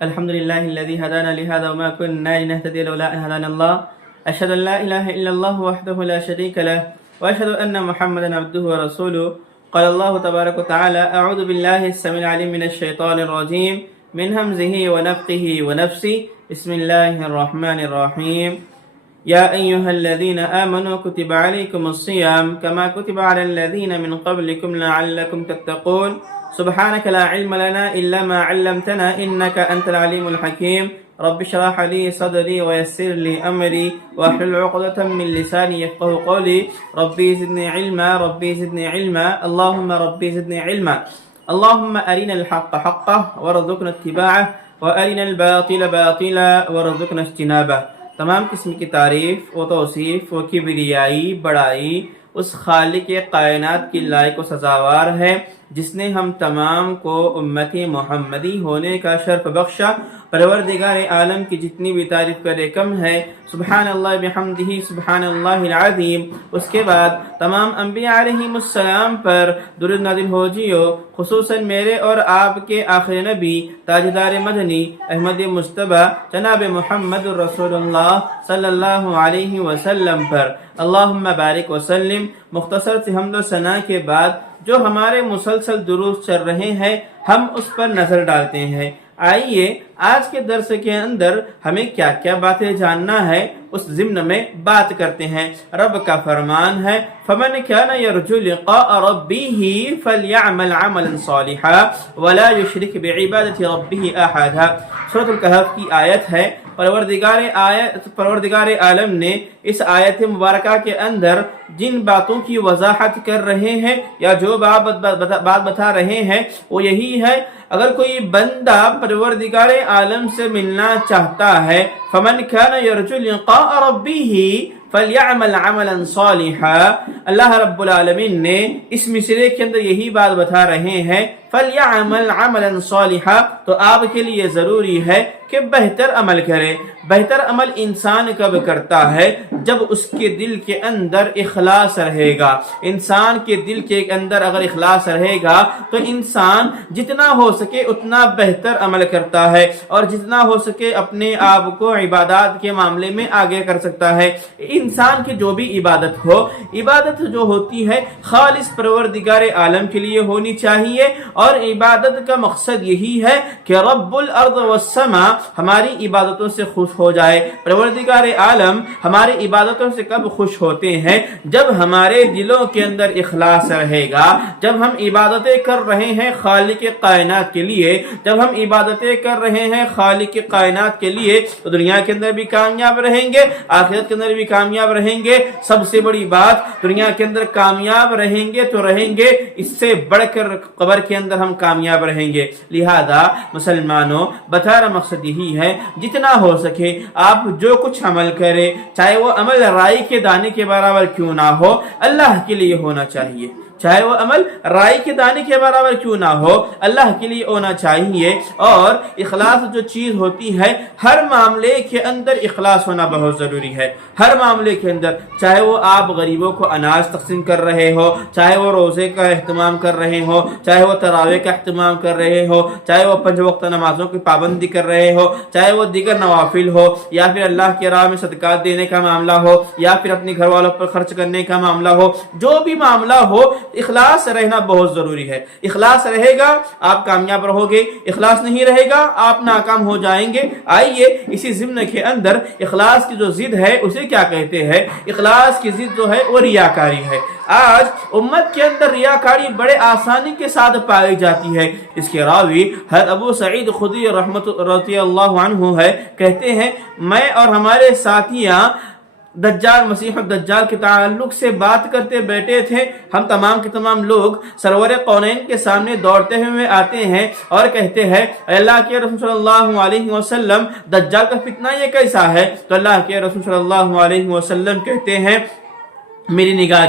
الحمد لله الذي هدانا لهذا وما كنا لنهتدي لولا أن هدانا الله أشهد أن لا إله إلا الله وحده لا شريك له وأشهد أن محمدا عبده ورسوله قال الله تبارك وتعالى أعوذ بالله السميع العليم من الشيطان الرجيم من همزه ونفخه ونفسه بسم الله الرحمن الرحيم يا أيها الذين آمنوا كتب عليكم الصيام كما كتب على الذين من قبلكم لعلكم تتقون سبحانك لا علم لنا إلا ما علمتنا إنك أنت العليم الحكيم رب اشرح لي صدري ويسر لي أمري واحلل عقدة من لساني يفقهوا قولي ربي زدني علما ربي زدني علما اللهم ربي زدني علما اللهم أرنا الحق حقا وارزقنا اتباعه وأرنا الباطل باطلا وارزقنا اجتنابه. تمام قسم کی تعریف و توصیف و کبریائی بڑائی اس خالق کائنات کی لائق و سزاوار ہے جس نے ہم تمام کو امتی محمدی ہونے کا شرف بخشا. پروردگار عالم کی جتنی بھی تعریف کرے کم ہے. سبحان اللہ بحمدہ سبحان اللہ العظیم. اس کے بعد تمام انبیاء علیہم السلام پر درود نازل ہو جیو، خصوصاً میرے اور آپ کے آخر نبی تاجدار مدنی احمد مجتبی جناب محمد رسول اللہ صلی اللہ علیہ وسلم پر. اللہم بارک وسلم. مختصر سے حمد و ثنا کے بعد جو ہمارے مسلسل دروس چل رہے ہیں ہم اس پر نظر ڈالتے ہیں. آئیے آج کے درس کے اندر ہمیں کیا کیا باتیں جاننا ہے اس ضمن میں بات کرتے ہیں. رب کا فرمان ہے فمن كان يرجو لقاء ربه فليعمل عملا صالحا ولا يشرك بعبادة ربه احدا. سورۃ الکہف کی آیت ہے. پروردگار عالم نے اس آیت مبارکہ کے اندر جن باتوں کی وضاحت کر رہے ہیں یا جو بات بتا رہے ہیں وہ یہی ہے، اگر کوئی بندہ پروردگار عالم سے ملنا چاہتا ہے فمن كان يرجو لقاء ربه فَلْيَعْمَلْ عَمَلًا صَالِحًا. اللہ رب العالمین نے اس مصرے کے اندر یہی بات بتا رہے ہیں فَلْيَعْمَلْ عَمَلًا صَالِحًا. تو آپ کے لیے ضروری ہے کہ بہتر عمل کرے. بہتر عمل انسان کب کرتا ہے؟ جب اس کے دل کے اندر اخلاص رہے گا. انسان کے دل کے اندر اگر اخلاص رہے گا تو انسان جتنا ہو سکے اتنا بہتر عمل کرتا ہے اور جتنا ہو سکے اپنے آپ کو عبادات کے معاملے میں آگے کر سکتا ہے. انسان کی جو بھی عبادت ہو، عبادت جو ہوتی ہے خالص پروردگار عالم کے لیے ہونی چاہیے اور عبادت کا مقصد یہی ہے کہ رب الارض والسماء ہماری عبادتوں سے خوش ہو جائے. پروردگار عالم ہماری عبادتوں سے کب خوش ہوتے ہیں؟ جب ہمارے دلوں کے اندر اخلاص رہے گا. جب ہم عبادتیں کر رہے ہیں خالق کائنات کے لیے، جب ہم عبادتیں کر رہے ہیں خالق کائنات کے لیے تو دنیا کے اندر بھی کامیاب رہیں گے، آخرت کے اندر بھی کامیاب رہیں گے. سب سے بڑی بات دنیا کے اندر کامیاب رہیں گے تو رہیں گے، اس سے بڑھ کر قبر کے اندر ہم کامیاب رہیں گے. لہذا مسلمانوں بتانا مقصد یہی ہے جتنا ہو سکے آپ جو کچھ عمل کریں چاہے وہ عمل رائی کے دانے کے برابر کیوں نہ ہو اللہ کے لیے ہونا چاہیے. چاہے وہ عمل رائی کے دانے کے برابر کیوں نہ ہو اللہ کے لیے ہونا چاہیے. اور اخلاص جو چیز ہوتی ہے ہر معاملے کے اندر اخلاص ہونا بہت ضروری ہے. ہر معاملے کے اندر چاہے وہ آپ غریبوں کو اناج تقسیم کر رہے ہو، چاہے وہ روزے کا اہتمام کر رہے ہو، چاہے وہ تراویح کا اہتمام کر رہے ہو، چاہے وہ 5 وقت نمازوں کی پابندی کر رہے ہو، چاہے وہ دیگر نوافل ہو یا پھر اللہ کی راہ میں صدقات دینے کا معاملہ ہو یا پھر اپنے گھر والوں پر خرچ کرنے کا معاملہ ہو، جو بھی معاملہ ہو اخلاص رہنا بہت ضروری ہے. اخلاص رہے گا آپ کامیاب رہو گے، اخلاص نہیں رہے گا آپ ناکام ہو جائیں گے. آئیے اسی ضمن کے اندر اخلاص کی جو ضد ہے اسے کیا کہتے ہیں؟ اخلاص کی ضد جو ہے وہ ریاکاری ہے. آج امت کے اندر ریاکاری بڑے آسانی کے ساتھ پائی جاتی ہے. اس کے راوی حضرت ابو سعید خدری رضی اللہ عنہ ہے، کہتے ہیں میں اور ہمارے ساتھیاں دجال مسیح الدجال کے تعلق سے بات کرتے بیٹھے تھے. ہم تمام کے تمام لوگ سرور کونین کے سامنے دوڑتے ہوئے آتے ہیں اور کہتے ہیں اللہ کے رسول صلی اللہ علیہ وسلم دجال کا فتنہ یہ کیسا ہے؟ تو اللہ کے رسول صلی اللہ علیہ وسلم کہتے ہیں میری نگاہ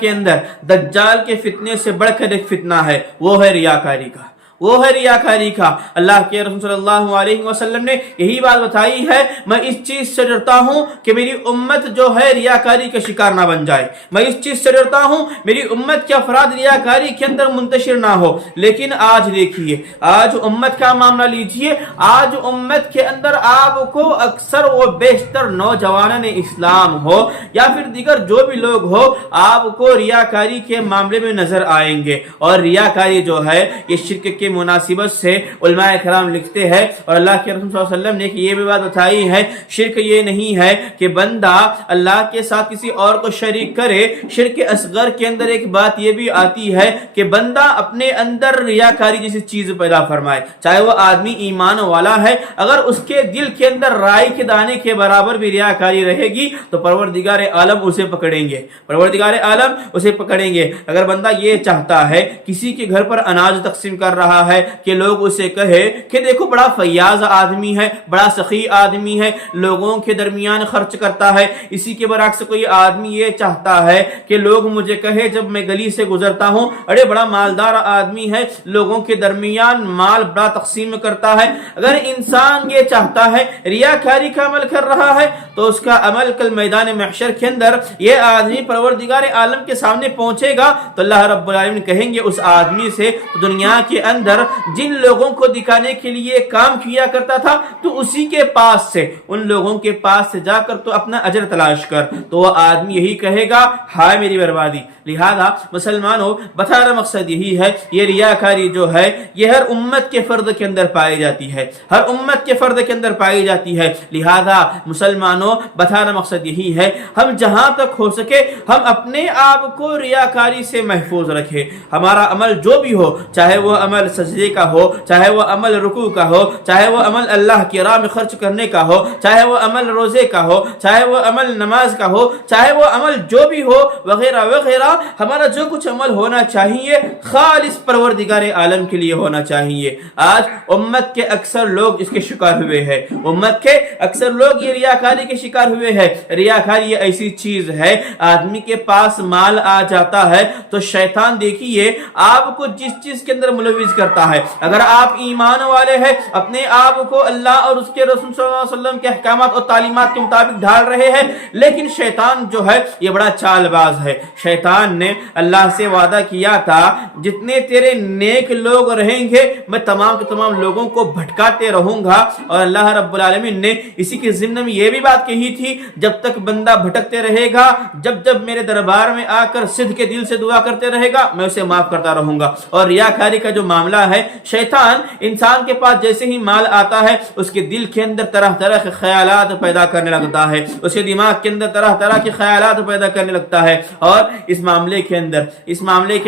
کے اندر دجال کے فتنے سے بڑھ کر ایک فتنہ ہے، وہ ہے ریاکاری کا. वो है रियाकारी का। अल्लाह के रसूल सल्लल्लाहु अलैहि वसल्लम ने यही बात बताई है, मैं इस चीज से डरता हूं कि मेरी उम्मत जो है रियाकारी का शिकार ना बन जाए। मैं इस चीज से डरता हूं मेरी उम्मत के अफराद रियाकारी के अंदर मुंतशिर ना हो। लेकिन आज देखिए, आज उम्मत का मामला लीजिए, आज उम्मत के अंदर आपको अक्सर वो बेशतर नौजवान इस्लाम हो या फिर दीगर जो भी लोग हो, आपको रियाकारी के मामले में नजर आएंगे। और रियाकारी जो है ये शिर्क के मुनासिबत से उलमाए कराम लिखते हैं और अल्लाह के रसूल सल्लल्लाहु अलैहि वसल्लम ने ये भी बात बताई है, शिर्क ये नहीं है कि बंदा अल्लाह के साथ किसी और को शरीक करे। शिर्क असगर के अंदर एक बात ये भी आती है कि बंदा अपने अंदर रियाकारी जैसी चीज पैदा फरमाए। चाहे वो आदमी ईमान वाला है, अगर उसके दिल के अंदर राई के दाने के बराबर भी रियाकारी रहेगी तो परवरदिगार आलम उसे पकड़ेंगे, परवरदिगार आलम उसे पकड़ेंगे। अगर बंदा ये चाहता है किसी के घर पर अनाज तकसीम कर रहा है कि लोग उसे कहे कि देखो बड़ा फयाज आदमी है, बड़ा सखी आदमी है, लोगों के दरमियान खर्च करता है। इसी के बरक्स कोई आदमी ये चाहता है कि लोग मुझे कहे जब मैं गली से गुजरता हूं, अरे बड़ा मालदार आदमी है, लोगों के दरमियान माल बड़ा तकसीम करता है। अगर इंसान ये चाहता है रियाकारी का अमल कर रहा है तो उसका अमल कल मैदान महशर के अंदर ये आदमी परवरदिगार आलम के सामने पहुंचेगा तो अल्लाह रब्बुल आलमीन कहेंगे उस आदमी से, दुनिया के अंदर जिन लोगों को दिखाने के लिए काम किया करता था तो उसी के पास से, उन लोगों के पास से जाकर तो अपना अजर तलाश कर। तो वह आदमी यही कहेगा हाय मेरी बर्बादी। लिहाजा मुसलमानों, बताना मकसद यही है, ये रियाकारी जो है ये हर उम्मत के फर्द के अंदर पाई जाती है, हर उम्मत के फर्द के अंदर पाई जाती है। लिहाजा मुसलमानों, बताना मकसद यही है, हम जहां तक हो सके हम अपने आप को रियाकारी से महफूज रखें। हमारा अमल जो भी हो, चाहे वो अमल सजदे का हो, चाहे वो अमल रुकू का हो, चाहे वो अमल अल्लाह की राह में खर्च करने का हो, चाहे वो अमल रोजे का हो, चाहे वो अमल नमाज का हो, चाहे वो अमल जो भी हो, वगैरह वगैरह, हमारा जो कुछ अमल होना चाहिए खालिस परवरदिगार आलम के लिए होना चाहिए। आज उम्मत के अक्सर लोग इसके शिकार हुए हैं, उम्मत के अक्सर लोग ये रियाकारी के शिकार हुए हैं। रियाकारी ये ऐसी चीज है, आदमी के पास माल आ जाता है तो शैतान देखिए आपको जिस चीज के अंदर मुलविज करता है, अगर आप ईमान वाले हैं, अपने आप को अल्लाह और उसके रसूल सल्लल्लाहु अलैहि वसल्लम के अहकामात और तालीमात के मुताबिक ढाल रहे हैं, लेकिन शैतान जो है ये बड़ा चालबाज है। शैतान ने अल्लाह से वादा किया था जितने तेरे नेक लोग रहेंगे मैं तमाम के तमाम लोगों को भटकाते रहूंगा। और अल्लाह रब्बुल आलमीन ने इसी के ज़िम्न में यह भी बात कही थी, जब तक बंदा भटकते रहेगा, जब जब मेरे दरबार में आकर सिद्ध के दिल से दुआ करते रहेगा मैं उसे माफ करता रहूंगा। और रियाकारी का जो मामला है, शैतान इंसान के पास जैसे ही माल आता है उसके दिल के अंदर तरह तरह के ख्यालात पैदा करने लगता है, उसके दिमाग के अंदर तरह तरह के ख्यालात पैदा करने लगता है। और इस मामले के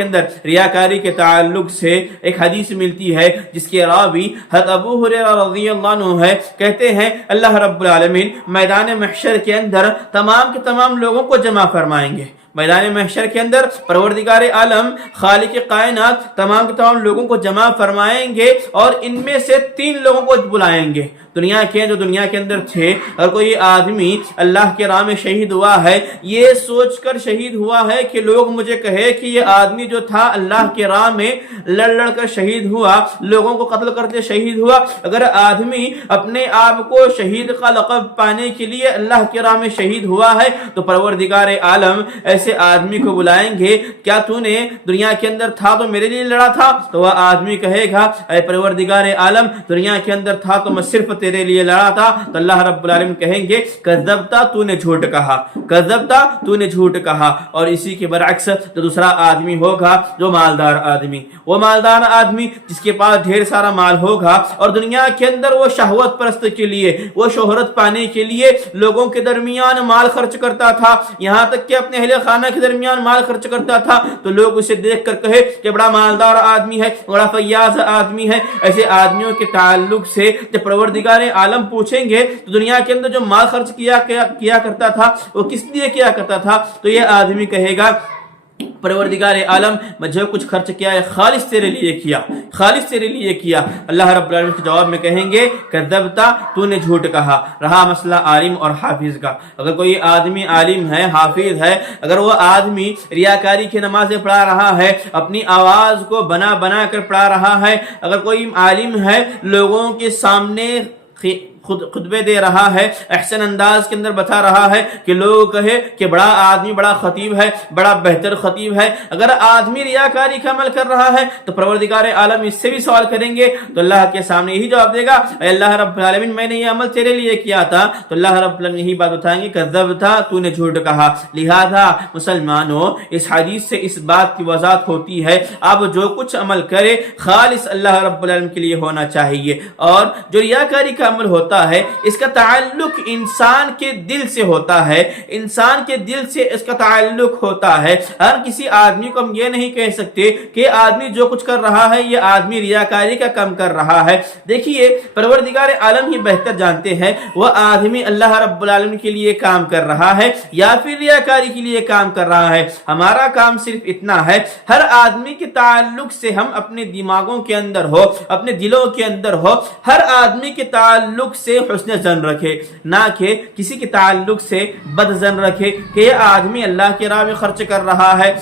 अंदर रियाकारी के ताल्लुक से एक हदीस मिलती है जिसके रावी हज़रत अबू हुरैरा रज़ियल्लाहु अन्हु है। कहते हैं अल्लाह रब्बुल आलमीन मैदान महशर के अंदर तमाम के तमाम लोगों को जमा फरमाएंगे। मैदान महशर के अंदर परवरदिगार आलम खालिक कायनात तमाम के तमाम लोगों को जमा फरमाएंगे और इनमें से 3 लोगों को बुलाएंगे। दुनिया के अंदर थे, और कोई आदमी अल्लाह के राह में शहीद हुआ है, ये सोचकर शहीद हुआ है कि लोग मुझे कहे कि ये आदमी जो था अल्लाह के राह में लड़ लड़ कर शहीद हुआ, लोगों को कत्ल करके शहीद हुआ। अगर आदमी अपने आप को शहीद का लक़ब पाने के लिए अल्लाह के राह में शहीद हुआ है तो परवरदिगार आलम ऐसे आदमी को बुलाएंगे, क्या तूने दुनिया के अंदर था तो मेरे लिए लड़ा था? तो वह आदमी कहेगा ऐ परवरदिगार आलम, दुनिया के अंदर था तो मैं सिर्फ तेरे लिए लड़ा था। तो अल्लाह रब्बुल आलमीन कहेंगे कज़्ज़बता, तूने झूठ कहा, कज़्ज़बता, तूने झूठ कहा। और इसी के बरअक्स जो दूसरा आदमी होगा, जो मालदार आदमी, वो मालदार आदमी जिसके पास ढेर सारा माल होगा और दुनिया के अंदर वो शहवत परस्त के लिए, वो शोहरत पाने के लिए लोगों के दरमियान माल खर्च करता था, यहाँ तक कि अपने अहले खाना के दरमियान माल खर्च करता था, तो लोग उसे देख कर कहे कि बड़ा मालदार आदमी है, बड़ा फयाज आदमी है। ऐसे आदमियों के ताल्लुक से जब परवरदिगार आलम पूछेंगे तो दुनिया के अंदर जो माल खर्च किया करता था वो किस लिए किया करता था? तो यह आदमी कहेगा परवरदिगार आलम मैं जो कुछ खर्च किया है खालिस तेरे लिए किया, खालिस तेरे लिए किया। अल्लाह रब्बुल आलमीन के जवाब में कहेंगे कज़्ज़बता, तूने झूठ कहा। रहा मसला आलिम और हाफिज का। अगर कोई आदमी आलिम है, हाफिज है, अगर वो आदमी रियाकारी की नमाजें पढ़ा रहा है, अपनी आवाज को बना बना कर पढ़ा रहा है, अगर कोई आलिम है लोगों के सामने खुतबे दे रहा है, अहसन अंदाज के अंदर बता रहा है कि लोग कहे कि बड़ा आदमी, बड़ा खतीब है, बड़ा बेहतर खतीब है, अगर आदमी रियाकारी का अमल कर रहा है तो परवरदिगार आलम इससे भी सवाल करेंगे तो अल्लाह के सामने यही जवाब देगा अल्लाह रब्बुल आलमीन मैंने ये अमल तेरे लिए किया था। तो अल्लाह रब्बुल आलमीन यही बात बताएंगे कज़्ज़बता, तूने झूठ कहा। लिहाजा मुसलमानों इस हदीस से इस बात की वजाहत होती है अब जो कुछ अमल करे खालिस अल्लाह रब्बुल आलमीन के लिए होना चाहिए। और जो रियाकारी का अमल होता है इसका ताल्लुक इंसान के दिल से होता है, इंसान के दिल से इसका ताल्लुक होता है। हर किसी आदमी को हम ये नहीं कह सकते कि आदमी जो कुछ कर रहा है ये आदमी रियाकारी का काम कर रहा है। देखिए परवरदिगार आलम ही बेहतर जानते हैं वह आदमी अल्लाह रब्बुल आलमीन के लिए काम कर रहा है या फिर रियाकारी के लिए काम कर रहा है। हमारा काम सिर्फ इतना है हर आदमी के ताल्लुक से हम अपने दिमागों के अंदर हो, अपने दिलों के अंदर हो, हर आदमी के ताल्लुक से हुस्न जन रखे, ना कि किसी के ताल्लुक से बदजन रखे कि ये आदमी अल्लाह की राह में खर्च कर रहा है,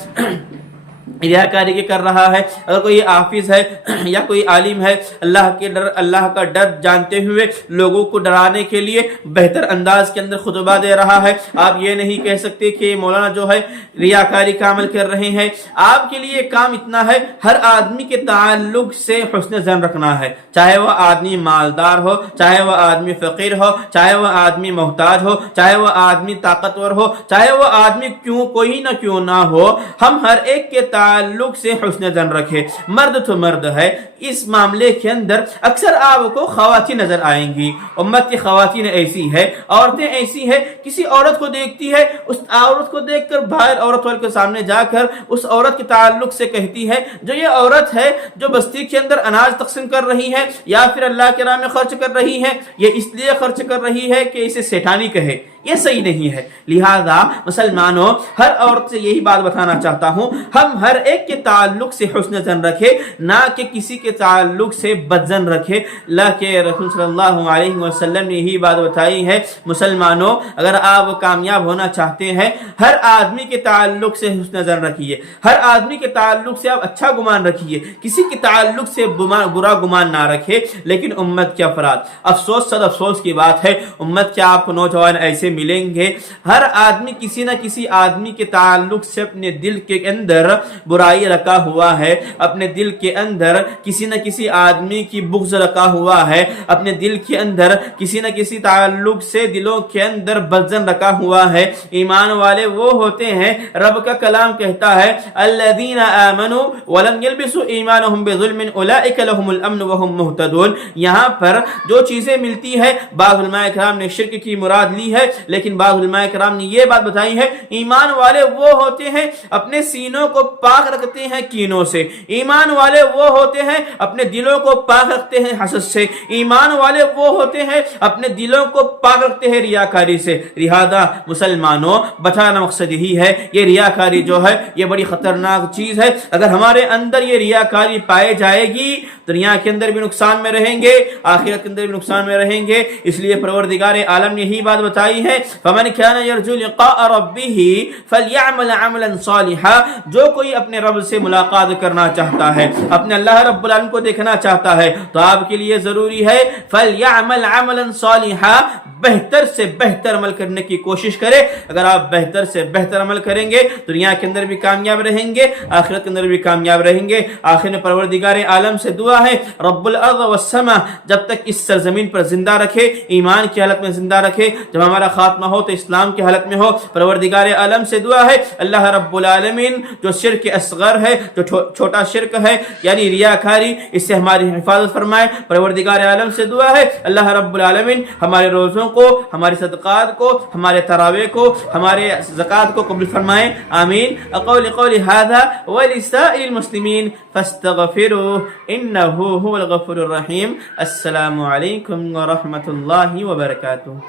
रियाकारी के कर रहा है। अगर कोई हाफिज है या कोई आलिम है अल्लाह के डर, अल्लाह का डर जानते हुए लोगों को डराने के लिए बेहतर अंदाज के अंदर खुतबा दे रहा है, आप ये नहीं कह सकते कि मौलाना जो है रियाकारी का अमल कर रहे हैं। आपके लिए काम इतना है हर आदमी के ताल्लुक से हुस्न ज़न रखना है, चाहे वह आदमी मालदार हो, चाहे वह आदमी फकीर हो, चाहे वह आदमी मोहताज हो, चाहे वह आदमी ताकतवर हो, चाहे वह आदमी कोई ना क्यों ना हो, हम हर एक के ताल्लुक से हुस्न जन रखे। मर्द तो मर्द है, इस मामले के अंदर अक्सर आपको खवातीन नजर आएंगी। उम्मत की खवातीन ऐसी है, औरतें ऐसी है, किसी औरत को देखती है, उस औरत को देखकर बाहर औरत वाले के सामने जाकर उस औरत के ताल्लुक से कहती है जो ये औरत है जो बस्ती के अंदर अनाज तकसीम कर रही है या फिर अल्लाह के राह में खर्च कर रही है, ये इसलिए खर्च कर रही है कि इसे सेठानी कहे, ये सही नहीं है। लिहाजा मुसलमानों हर औरत से यही बात बताना चाहता हूं हम हर एक के ताल्लुक से हुस्न जन रखे, ना कि किसी के ताल्लुक से बदजन रखे। अल्लाह के रसूल सल्लल्लाहु अलैहि वसल्लम ने यही बात बताई है। मुसलमानों अगर आप कामयाब होना चाहते हैं हर आदमी के ताल्लुक से हुस्न जन रखिए, हर आदमी के ताल्लुक से आप अच्छा गुमान रखिए, किसी के ताल्लुक से बुरा गुमान ना रखे। लेकिन उम्मत के अफराद, अफसोस सद अफसोस की बात है, उम्मत के आपको नौजवान ऐसे मिलेंगे हर आदमी किसी न किसी आदमी के ताल्लुक से अपने दिल के अंदर बुराई रखा हुआ है, अपने दिल के अंदर किसी न किसी आदमी की बुग़्ज़ रखा हुआ है, अपने दिल के अंदर किसी न किसी ताल्लुक से दिलों के अंदर बदजन रखा हुआ है। ईमान वाले वो होते हैं, रब का कलाम कहता है अल्लज़ीना आमनू वलम यल्बिसू ईमानहुम बिज़ुल्मिन उलाइका लहुमुल अम्न वहुम मुहतदून। यहाँ पर जो चीजें मिलती है बाज़ उलमाए किराम ने शिर्क की मुराद ली है, लेकिन बाज़ उलमाए किराम ने ये बात बताई है ईमान वाले वो होते हैं अपने सीनों को पाक रखते हैं कीनों से, ईमान वाले वो होते हैं अपने दिलों को पाक रखते हैं हसद से, ईमान वाले वो होते हैं अपने दिलों को पाक रखते हैं रियाकारी से। लिहाजा मुसलमानों बताना मकसद यही है, ये रियाकारी जो है ये बड़ी खतरनाक चीज है। अगर हमारे अंदर ये रियाकारी पाई जाएगी दुनिया के अंदर भी नुकसान में रहेंगे, आखिरत के अंदर भी नुकसान में रहेंगे। इसलिए परवरदिगार आलम ने यही बात बताई है फमन कान यरजू लिक़ा रब्बिही फलयअमल अमलन सालिहा। जो कोई अपने रब से मुलाकात करना चाहता है, अपने अल्लाह रब्बुल आलमीन को देखना चाहता है, तो आपके लिए जरूरी है फलयअमल अमलन सालिहा, बेहतर से बेहतर अमल करने की कोशिश करे। अगर आप बेहतर से बेहतर अमल करेंगे दुनिया के अंदर भी कामयाब रहेंगे, आखिरत के अंदर भी कामयाब रहेंगे। आखिर में परवरदिगार आलम से दुआ है रब्बुल अर्ज़ वस्समा जब तक इस सरजमीन पर जिंदा रखे, ईमान की हालत में जिंदा रखे, जब हमारा खात्मा हो तो इस्लाम की हालत में हो। परवरदिगार आलम से दुआ है अल्लाह रब्बुल आलमीन जो शिर्क असगर है, जो छोटा शिर्क है यानी रियाकारी, इससे हमारी हिफाजत फरमाए। परवरदिगार आलम से दुआ है अल्लाह रब्बुल आलमीन हमारे रोज़ों को, हमारे सदक़ात को, हमारे तरावे को, हमारे ज़कात को कबूल फरमाए। आमीन। अक़ूलु क़ौली हाज़ा व लिसाइरिल मुस्लिमीन फस्तग़फिरूहु इन्नहु हुवल गफ़ूरुर रहीम। अस्सलामु अलैकुम व रहमतुल्लाहि व बरकातुहू।